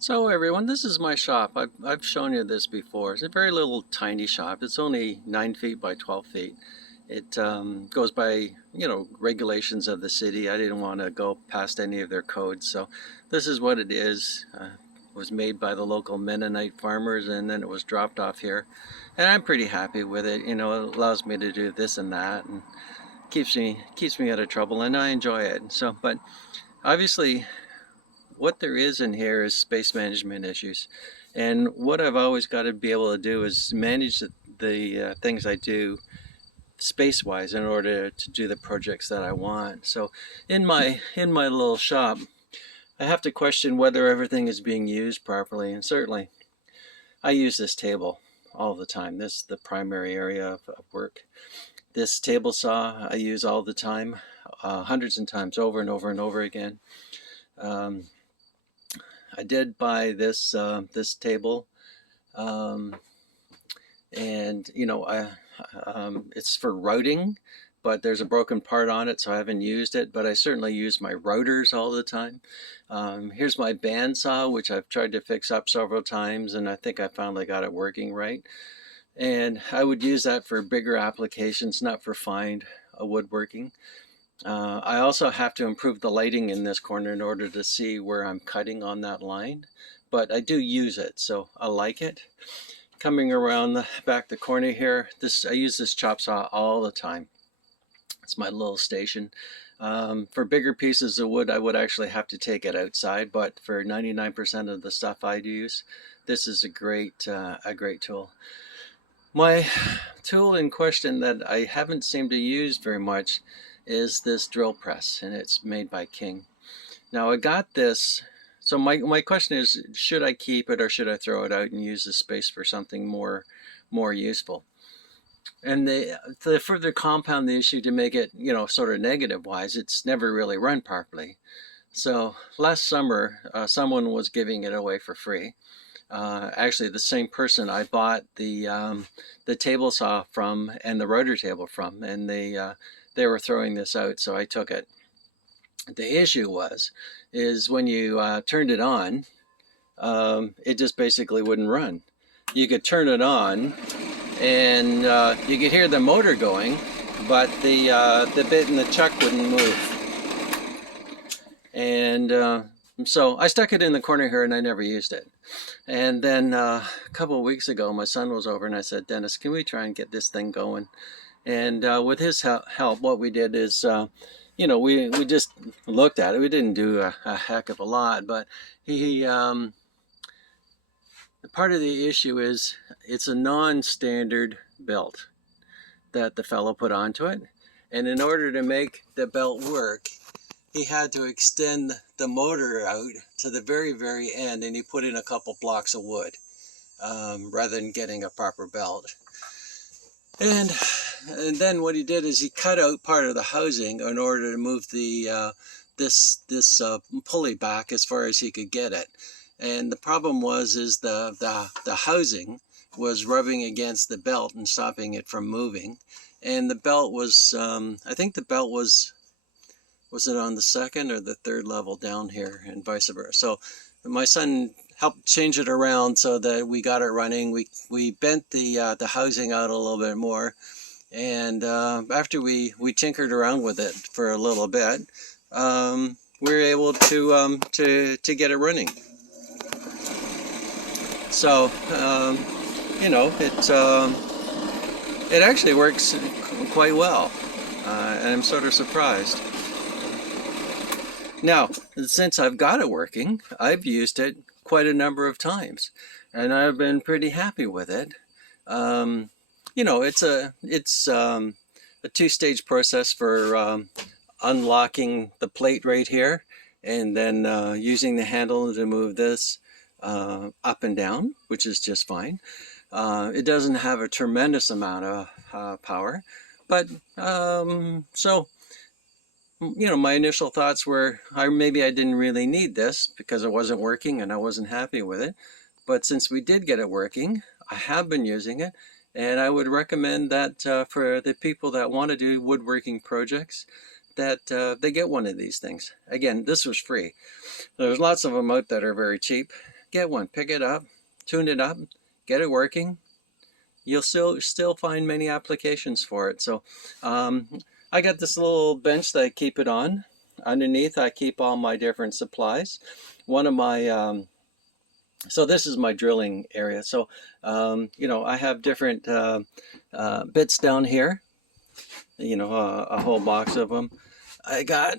So everyone, this is my shop. I've shown you this before. It's a very little tiny shop. It's only 9 feet by 12 feet. It goes by, regulations of the city. I didn't want to go past any of their codes. So this is what it is. It was made by the local Mennonite farmers and then it was dropped off here. And I'm pretty happy with it. It allows me to do this and that and keeps me out of trouble and I enjoy it. So, but obviously what there is in here is space management issues. And what I've always got to be able to do is manage the things I do space-wise in order to do the projects that I want. So in my little shop, I have to question whether everything is being used properly. And certainly, I use this table all the time. This is the primary area of work. This table saw I use all the time, hundreds of times over and over and over again. Um, I did buy this table, um, and it's for routing, but there's a broken part on it, so I haven't used it. But I certainly use my routers all the time. Here's my bandsaw, which I've tried to fix up several times, and I think I finally got it working right. And I would use that for bigger applications, not for fine woodworking. I also have to improve the lighting in this corner in order to see where I'm cutting on that line, but I do use it, so I like it. Coming around the corner here, I use this chop saw all the time. It's my little station. For bigger pieces of wood, I would actually have to take it outside, but for 99% of the stuff I use, this is a great tool. My tool in question that I haven't seemed to use very much is this drill press, and it's made by King. Now I got this, so my question is, should I keep it or should I throw it out and use the space for something more useful? And to further compound the issue to make it, sort of negative wise, it's never really run properly. So last summer, someone was giving it away for free. Actually, the same person I bought the table saw from and the rotor table from, and they were throwing this out, so I took it. The issue is when you turned it on, it just basically wouldn't run. You could turn it on, and you could hear the motor going, but the bit in the chuck wouldn't move. And so I stuck it in the corner here and I never used it. And then a couple of weeks ago, my son was over and I said, Dennis, can we try and get this thing going? And with his help, what we did is, we just looked at it. We didn't do a heck of a lot, but part of the issue is it's a non-standard belt that the fellow put onto it. And in order to make the belt work, he had to extend the motor out to the very, very end, and he put in a couple blocks of wood rather than getting a proper belt. And then what he did is he cut out part of the housing in order to move the this pulley back as far as he could get it. And the problem is the housing was rubbing against the belt and stopping it from moving. And the belt was, I think the belt was it on the second or the third level down here, and vice versa. So my son helped change it around so that we got it running. We bent the housing out a little bit more, and after we tinkered around with it for a little bit, we were able to get it running. So it actually works quite well, and I'm sort of surprised. Now, since I've got it working, I've used it quite a number of times, and I've been pretty happy with it. It's a two-stage process for unlocking the plate right here, and then using the handle to move this up and down, which is just fine. It doesn't have a tremendous amount of power, but so. My initial thoughts were, maybe I didn't really need this because it wasn't working and I wasn't happy with it. But since we did get it working, I have been using it, and I would recommend that for the people that want to do woodworking projects, that they get one of these things. Again, this was free. There's lots of them out that are very cheap, get one, pick it up, tune it up, get it working. You'll still find many applications for it. So I got this little bench that I keep it on. Underneath I keep all my different supplies. One of my so this is my drilling area. So you know, I have different bits down here, you know, a whole box of them. I got,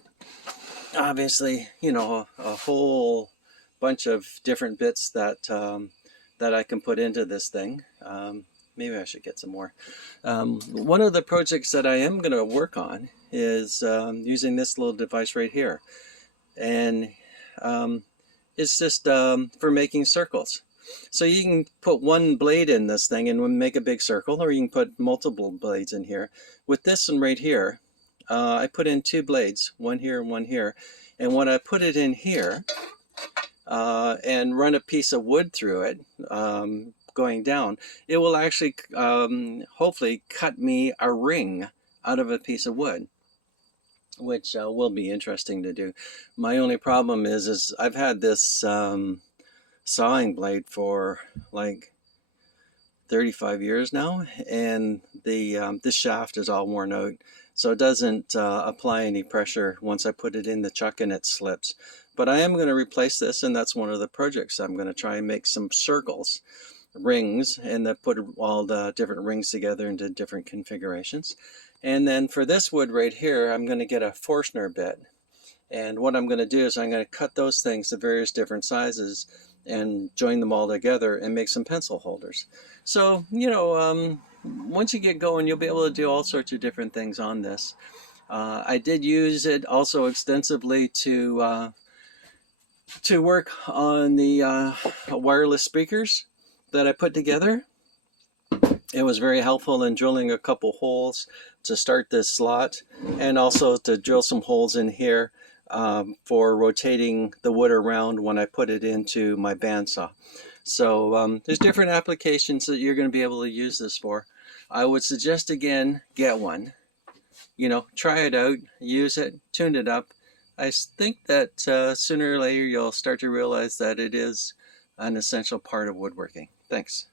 obviously, you know, a whole bunch of different bits that that I can put into this thing. Maybe I should get some more. One of the projects that I am going to work on is using this little device right here, and it's just for making circles. So you can put one blade in this thing and make a big circle, or you can put multiple blades in here. With this one right here, I put in two blades, one here and one here. And when I put it in here and run a piece of wood through it, going down, it will actually hopefully cut me a ring out of a piece of wood, which will be interesting to do. My only problem is I've had this sawing blade for like 35 years now, and the this shaft is all worn out, so it doesn't apply any pressure once I put it in the chuck, and it slips. But I am going to replace this, and that's one of the projects. I'm going to try and make some circles, rings, and then put all the different rings together into different configurations. And then for this wood right here, I'm going to get a Forstner bit, and what I'm going to do is I'm going to cut those things to various different sizes and join them all together and make some pencil holders. So, you know, once you get going, you'll be able to do all sorts of different things on this. I did use it also extensively to work on the wireless speakers that I put together. It was very helpful in drilling a couple holes to start this slot, and also to drill some holes in here for rotating the wood around when I put it into my bandsaw. So there's different applications that you're going to be able to use this for. I would suggest, again, get one. You know, try it out, use it, tune it up. I think that sooner or later you'll start to realize that it is an essential part of woodworking. Thanks.